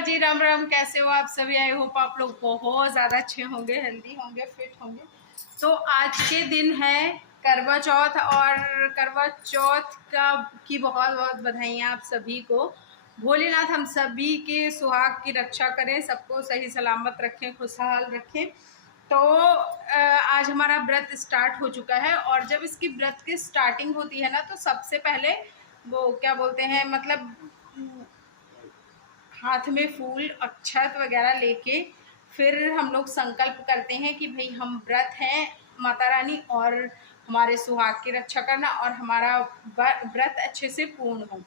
नमस्कार जी, राम राम। कैसे हो आप सभी? आई होप आप लोग बहुत ज़्यादा अच्छे होंगे, हेल्दी होंगे, फिट होंगे। तो आज के दिन है करवा चौथ, और करवा चौथ की बहुत बहुत बधाइयाँ आप सभी को। भोलेनाथ हम सभी के सुहाग की रक्षा करें, सबको सही सलामत रखें, खुशहाल रखें। तो आज हमारा व्रत स्टार्ट हो चुका है, और जब इसकी व्रत की स्टार्टिंग होती है ना, तो सबसे पहले वो क्या बोलते हैं, मतलब हाथ में फूल अक्षत वगैरह लेके फिर हम लोग संकल्प करते हैं कि भाई हम व्रत हैं माता रानी, और हमारे सुहाग की रक्षा करना, और हमारा व्रत अच्छे से पूर्ण हो।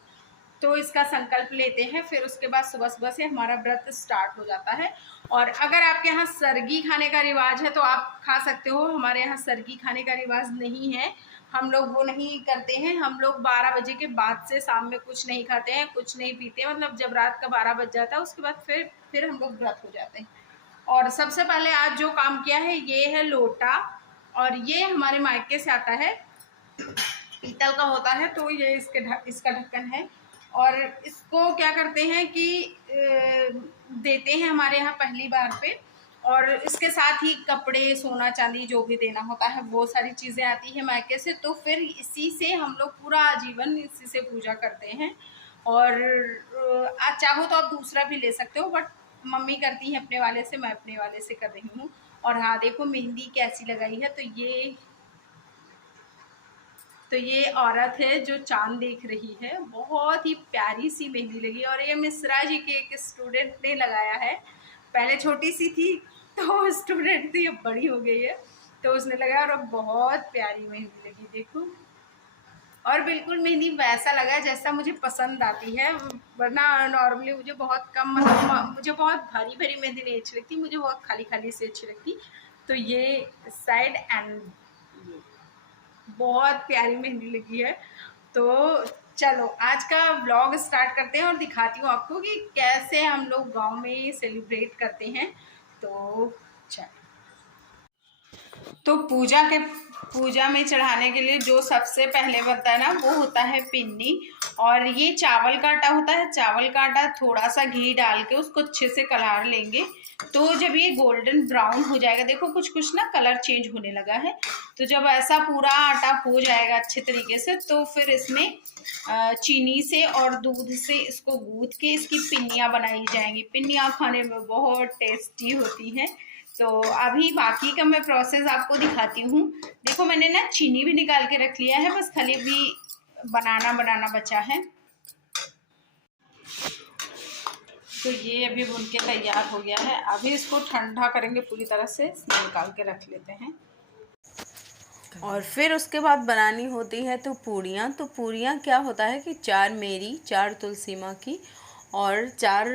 तो इसका संकल्प लेते हैं, फिर उसके बाद सुबह सुबह से हमारा व्रत स्टार्ट हो जाता है। और अगर आपके यहाँ सरगी खाने का रिवाज है तो आप खा सकते हो। हमारे यहाँ सरगी खाने का रिवाज नहीं है, हम लोग वो नहीं करते हैं। हम लोग 12 बजे के बाद से शाम में कुछ नहीं खाते हैं, कुछ नहीं पीते हैं। मतलब जब रात का 12 बज जाता है उसके बाद फिर हम लोग व्रत हो जाते हैं। और सबसे पहले आज जो काम किया है ये है लोटा, और ये हमारे मायके से आता है, पीतल का होता है। तो ये इसका ढक्कन है, और इसको क्या करते हैं कि देते हैं हमारे यहाँ पहली बार पे। और इसके साथ ही कपड़े, सोना चांदी जो भी देना होता है वो सारी चीज़ें आती है मायके से। तो फिर इसी से हम लोग पूरा आजीवन इसी से पूजा करते हैं। और आज चाहो तो आप दूसरा भी ले सकते हो, बट मम्मी करती हैं अपने वाले से, मैं अपने वाले से कर रही हूँ। और हाँ, देखो मेहंदी कैसी लगाई है। तो ये औरत है जो चांद देख रही है, बहुत ही प्यारी सी मेहंदी लगी। और ये मिश्रा जी के एक स्टूडेंट ने लगाया है। पहले छोटी सी थी तो स्टूडेंट थी, अब बड़ी हो गई है तो उसने लगाया, और अब बहुत प्यारी मेहंदी लगी, देखो। और बिल्कुल मेहंदी वैसा लगा जैसा मुझे पसंद आती है, वरना नॉर्मली मुझे बहुत कम, मतलब मुझे बहुत भारी भारी मेहंदी नहीं अच्छी लगती, मुझे बहुत खाली खाली से अच्छी लगती। तो ये साइड एंड बहुत प्यारी मेहंदी लगी है। तो चलो आज का व्लॉग स्टार्ट करते हैं, और दिखाती हूँ आपको कि कैसे हम लोग गांव में सेलिब्रेट करते हैं। तो चलो, तो पूजा में चढ़ाने के लिए जो सबसे पहले बनता है ना, वो होता है पिन्नी। और ये चावल का आटा होता है। चावल का आटा थोड़ा सा घी डाल के उसको अच्छे से कलार लेंगे। तो जब ये गोल्डन ब्राउन हो जाएगा, देखो कुछ कुछ ना कलर चेंज होने लगा है। तो जब ऐसा पूरा आटा हो जाएगा अच्छे तरीके से, तो फिर इसमें चीनी से और दूध से इसको गूंथ के इसकी पिन्नियाँ बनाई जाएंगी। पिन्नियाँ खाने में बहुत टेस्टी होती हैं। तो अभी बाकी का मैं प्रोसेस आपको दिखाती हूँ। देखो मैंने ना चीनी भी निकाल के रख लिया है, बस खाली अभी बनाना बचा है। तो ये अभी भून के तैयार हो गया है। अभी इसको ठंडा करेंगे पूरी तरह से, निकाल के रख लेते हैं। और फिर उसके बाद बनानी होती है तो पूड़ियाँ क्या होता है कि 4 मेरी, 4 तुलसी माँ की और 4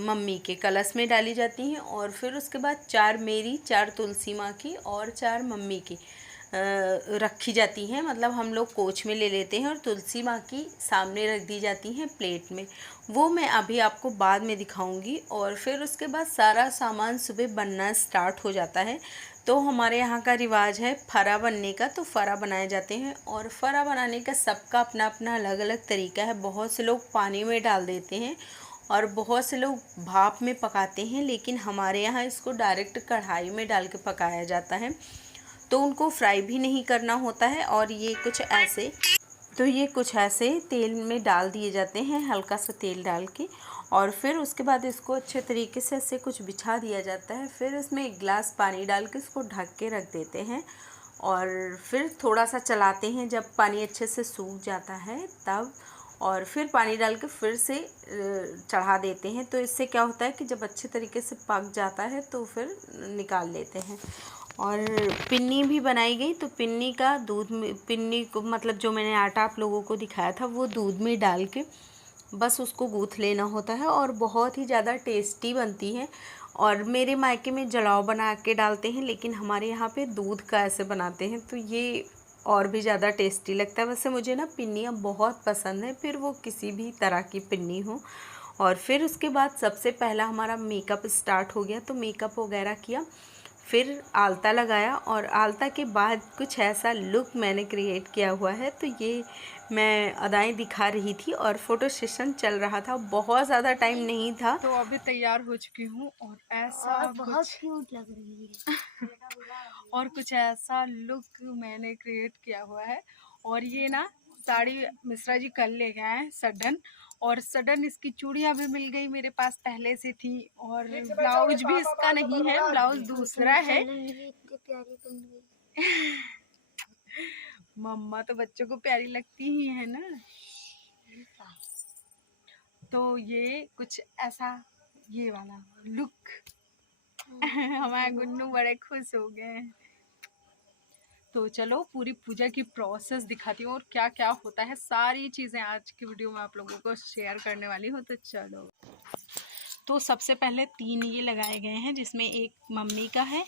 मम्मी के कलश में डाली जाती हैं। और फिर उसके बाद 4 मेरी, 4 तुलसी माँ की और 4 मम्मी की रखी जाती हैं। मतलब हम लोग कोच में ले लेते हैं और तुलसी माँ की सामने रख दी जाती हैं प्लेट में। वो मैं अभी आपको बाद में दिखाऊंगी। और फिर उसके बाद सारा सामान सुबह बनना स्टार्ट हो जाता है। तो हमारे यहाँ का रिवाज है फरा बनने का, तो फरा बनाए जाते हैं। और फरा बनाने का सबका अपना अपना अलग अलग तरीका है। बहुत से लोग पानी में डाल देते हैं और बहुत से लोग भाप में पकाते हैं, लेकिन हमारे यहाँ इसको डायरेक्ट कढ़ाई में डाल के पकाया जाता है। तो उनको फ्राई भी नहीं करना होता है। और ये कुछ ऐसे तेल में डाल दिए जाते हैं, हल्का सा तेल डाल के। और फिर उसके बाद इसको अच्छे तरीके से ऐसे कुछ बिछा दिया जाता है। फिर इसमें 1 गिलास पानी डाल के इसको ढक के रख देते हैं। और फिर थोड़ा सा चलाते हैं, जब पानी अच्छे से सूख जाता है तब। और फिर पानी डाल के फिर से चढ़ा देते हैं। तो इससे क्या होता है कि जब अच्छे तरीके से पक जाता है तो फिर निकाल लेते हैं। और पिन्नी भी बनाई गई। तो पिन्नी को मतलब जो मैंने आटा आप लोगों को दिखाया था वो दूध में डाल के बस उसको गूँथ लेना होता है, और बहुत ही ज़्यादा टेस्टी बनती है। और मेरे मायके में जलाव बना के डालते हैं, लेकिन हमारे यहाँ पे दूध का ऐसे बनाते हैं, तो ये और भी ज़्यादा टेस्टी लगता है। वैसे मुझे ना पिन्नियाँ बहुत पसंद है, फिर वो किसी भी तरह की पिन्नी हो। और फिर उसके बाद सबसे पहला हमारा मेकअप स्टार्ट हो गया। तो मेकअप वगैरह किया, फिर आलता लगाया और आलता के बाद कुछ ऐसा लुक मैंने क्रिएट किया हुआ है। तो ये मैं अदाएं दिखा रही थी और फोटो सेशन चल रहा था, बहुत ज़्यादा टाइम नहीं था। तो अभी तैयार हो चुकी हूँ और ऐसा और बहुत क्यूट लग रही है और कुछ ऐसा लुक मैंने क्रिएट किया हुआ है। और ये ना साड़ी मिश्रा जी कल ले गए हैं सडन, और सडन इसकी चूड़ियाँ भी मिल गई मेरे पास पहले से थी, और ब्लाउज भी इसका नहीं है, ब्लाउज दूसरा है। इतनी प्यारी बन गई। मम्मा तो बच्चों को प्यारी लगती ही है ना। तो ये कुछ ऐसा ये वाला लुक हमारे गुन्नू बड़े खुश हो गए हैं। तो चलो पूरी पूजा की प्रोसेस दिखाती हूँ और क्या क्या होता है, सारी चीज़ें आज की वीडियो में आप लोगों को शेयर करने वाली हूँ। तो चलो, तो सबसे पहले 3 ये लगाए गए हैं, जिसमें एक मम्मी का है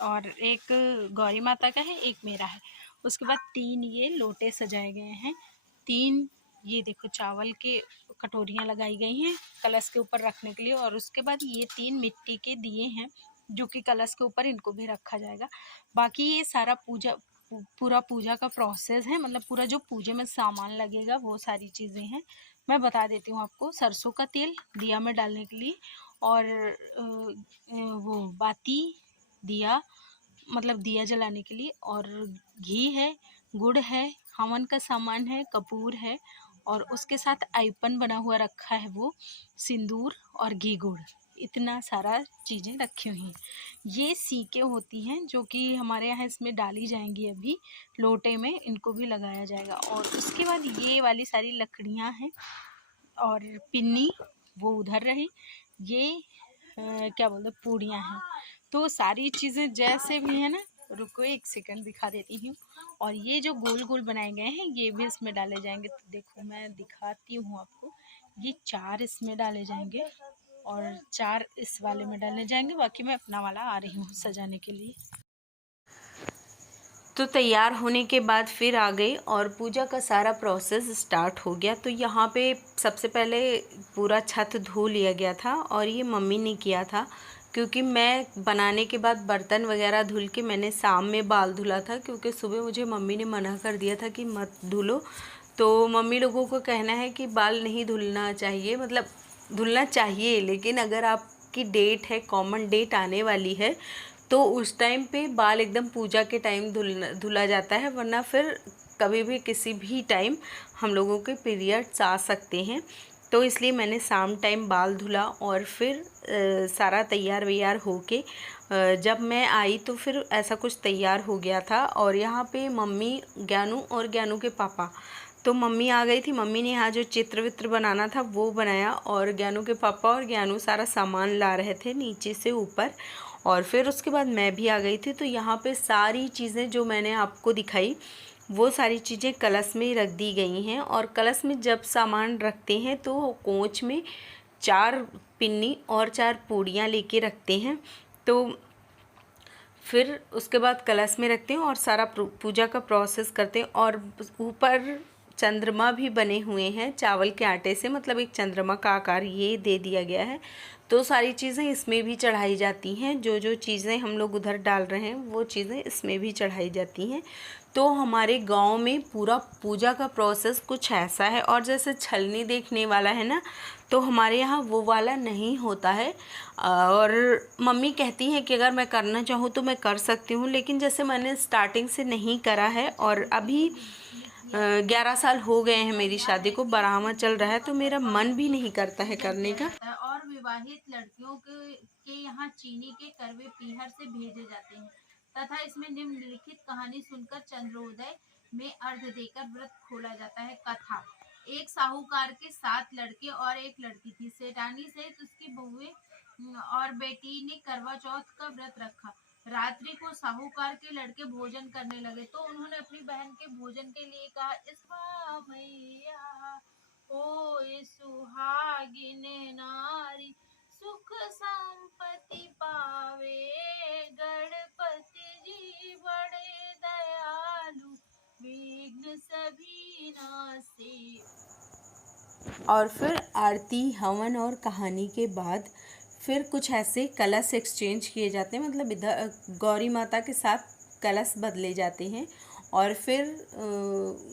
और एक गौरी माता का है, एक मेरा है। उसके बाद 3 ये लोटे सजाए गए हैं, 3 ये देखो चावल के कटोरियाँ लगाई गई हैं कलश के ऊपर रखने के लिए, और उसके बाद ये 3 मिट्टी के दिए हैं जो कि कलश के ऊपर इनको भी रखा जाएगा। बाकी ये सारा पूरा पूजा का प्रोसेस है, मतलब पूरा जो पूजे में सामान लगेगा वो सारी चीज़ें हैं मैं बता देती हूँ आपको। सरसों का तेल दिया में डालने के लिए, और वो बाती दिया मतलब दिया जलाने के लिए, और घी है, गुड़ है, हवन का सामान है, कपूर है, और उसके साथ आइपन बना हुआ रखा है, वो सिंदूर और घी गुड़, इतना सारा चीज़ें रखी हुई हैं। ये सीके होती हैं जो कि हमारे यहाँ इसमें डाली जाएंगी, अभी लोटे में इनको भी लगाया जाएगा। और उसके बाद ये वाली सारी लकड़ियाँ हैं और पिन्नी वो उधर रही, ये क्या बोलते पूड़ियाँ हैं। तो सारी चीज़ें जैसे भी है ना, रुको एक सेकंड दिखा देती हूँ। और ये जो गोल गोल बनाए गए हैं ये भी इसमें डाले जाएंगे। तो देखो मैं दिखाती हूँ आपको, ये 4 इसमें डाले जाएंगे और 4 इस वाले में डाले जाएंगे। बाकी मैं अपना वाला आ रही हूँ सजाने के लिए। तो तैयार होने के बाद फिर आ गई और पूजा का सारा प्रोसेस स्टार्ट हो गया। तो यहाँ पे सबसे पहले पूरा छत धो लिया गया था, और ये मम्मी ने किया था क्योंकि मैं बनाने के बाद बर्तन वगैरह धुल के मैंने शाम में बाल धुला था, क्योंकि सुबह मुझे मम्मी ने मना कर दिया था कि मत धुलो। तो मम्मी लोगों को कहना है कि बाल नहीं धुलना चाहिए, मतलब धुलना चाहिए, लेकिन अगर आपकी डेट है, कॉमन डेट आने वाली है, तो उस टाइम पे बाल एकदम पूजा के टाइम धुला जाता है, वरना फिर कभी भी किसी भी टाइम हम लोगों के पीरियड्स आ सकते हैं। तो इसलिए मैंने शाम टाइम बाल धुला और फिर सारा तैयार वैयार होके जब मैं आई तो फिर ऐसा कुछ तैयार हो गया था। और यहाँ पे मम्मी, ज्ञानू और ज्ञानू के पापा, तो मम्मी आ गई थी। मम्मी ने यहाँ जो चित्र वित्र बनाना था वो बनाया, और ज्ञानू के पापा और ज्ञानू सारा सामान ला रहे थे नीचे से ऊपर। और फिर उसके बाद मैं भी आ गई थी। तो यहाँ पे सारी चीज़ें जो मैंने आपको दिखाई वो सारी चीज़ें कलश में रख दी गई हैं। और कलश में जब सामान रखते हैं तो कोंच में 4 पिन्नी और 4 पूड़ियाँ लेके रखते हैं। तो फिर उसके बाद कलश में रखते हैं और सारा पूजा का प्रोसेस करते हैं। और ऊपर चंद्रमा भी बने हुए हैं चावल के आटे से, मतलब एक चंद्रमा का आकार ये दे दिया गया है। तो सारी चीज़ें इसमें भी चढ़ाई जाती हैं, जो जो चीज़ें हम लोग उधर डाल रहे हैं वो चीज़ें इसमें भी चढ़ाई जाती हैं। तो हमारे गांव में पूरा पूजा का प्रोसेस कुछ ऐसा है। और जैसे छलनी देखने वाला है ना, तो हमारे यहाँ वो वाला नहीं होता है। और मम्मी कहती हैं कि अगर मैं करना चाहूँ तो मैं कर सकती हूँ, लेकिन जैसे मैंने स्टार्टिंग से नहीं करा है और अभी 11 साल हो गए हैं मेरी शादी को, बरामा चल रहा है, तो मेरा मन भी नहीं करता है करने का। और विवाहित लड़कियों के यहाँ चीनी के करवे पीहर से भेजे जाते हैं तथा इसमें निम्नलिखित कहानी सुनकर चंद्रोदय में अर्घ देकर व्रत खोला जाता है। कथा: एक साहूकार के 7 लड़के और एक लड़की थी। सेठानी सहित उसकी बहुएं और बेटी ने करवा चौथ का व्रत रखा। रात्रि को साहूकार के लड़के भोजन करने लगे तो उन्होंने अपनी बहन के भोजन के लिए कहा, इस मैया ओ सुहागिन नारी सुख संपत्ति पावे, गणपति जी बड़े दयालु विघ्न सभी नासे। और फिर आरती, हवन और कहानी के बाद फिर कुछ ऐसे कलश एक्सचेंज किए जाते हैं, मतलब इधर गौरी माता के साथ कलश बदले जाते हैं और फिर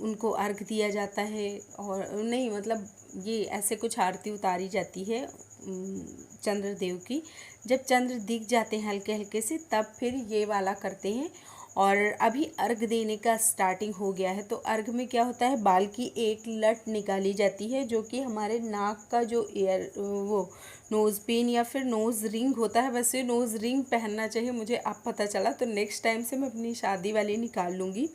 उनको अर्घ दिया जाता है। और नहीं मतलब ये ऐसे कुछ आरती उतारी जाती है चंद्रदेव की। जब चंद्र दिख जाते हैं हल्के हल्के से तब फिर ये वाला करते हैं। और अभी अर्घ देने का स्टार्टिंग हो गया है। तो अर्घ में क्या होता है, बाल की एक लट निकाली जाती है जो कि हमारे नाक का जो एयर वो नोज़ पिन या फिर नोज़ रिंग होता है, वैसे नोज़ रिंग पहनना चाहिए, मुझे अब पता चला। तो नेक्स्ट टाइम से मैं अपनी शादी वाली निकाल लूँगी।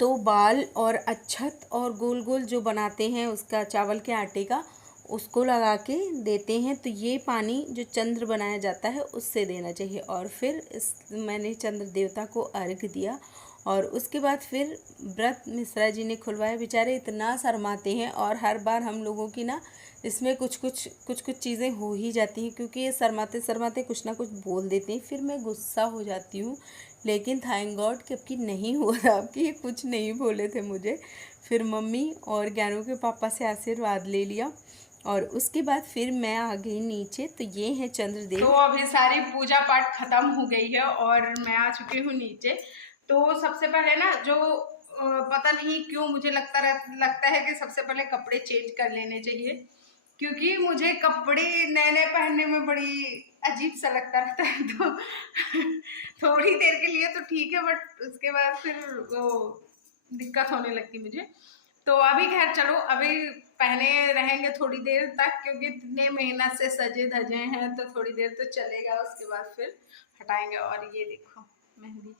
तो बाल और अक्षत और गोल गोल जो बनाते हैं उसका चावल के आटे का, उसको लगा के देते हैं। तो ये पानी जो चंद्र बनाया जाता है उससे देना चाहिए। और फिर मैंने चंद्र देवता को अर्घ दिया और उसके बाद फिर व्रत मिश्रा जी ने खुलवाया। बेचारे इतना शर्माते हैं और हर बार हम लोगों की ना इसमें कुछ चीज़ें हो ही जाती हैं, क्योंकि ये शर्माते शर्माते कुछ ना कुछ बोल देते हैं, फिर मैं गुस्सा हो जाती हूँ। लेकिन थैंक गॉड कि अब नहीं हुआ था, अब कि ये कुछ नहीं बोले थे मुझे। फिर मम्मी और ज्ञानू के पापा से आशीर्वाद ले लिया और उसके बाद फिर मैं आ गई नीचे। तो ये है चंद्रदेव। तो अभी सारी पूजा पाठ खत्म हो गई है और मैं आ चुकी हूँ नीचे। तो सबसे पहले ना जो पता नहीं क्यों मुझे लगता है कि सबसे पहले कपड़े चेंज कर लेने चाहिए, क्योंकि मुझे कपड़े नए नए पहनने में बड़ी अजीब सा लगता रहता है। तो थोड़ी देर के लिए तो ठीक है, बट उसके बाद फिर वो दिक्कत होने लगती मुझे। तो अभी खैर चलो, अभी पहने रहेंगे थोड़ी देर तक, क्योंकि इतने मेहनत से सजे धजे हैं तो थोड़ी देर तो चलेगा, उसके बाद फिर हटाएंगे। और ये देखो मेहंदी।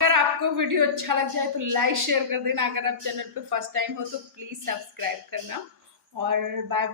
अगर आपको वीडियो अच्छा लग जाए तो लाइक शेयर कर देना। अगर आप चैनल पे फर्स्ट टाइम हो तो प्लीज़ सब्सक्राइब करना। और बाय बाय।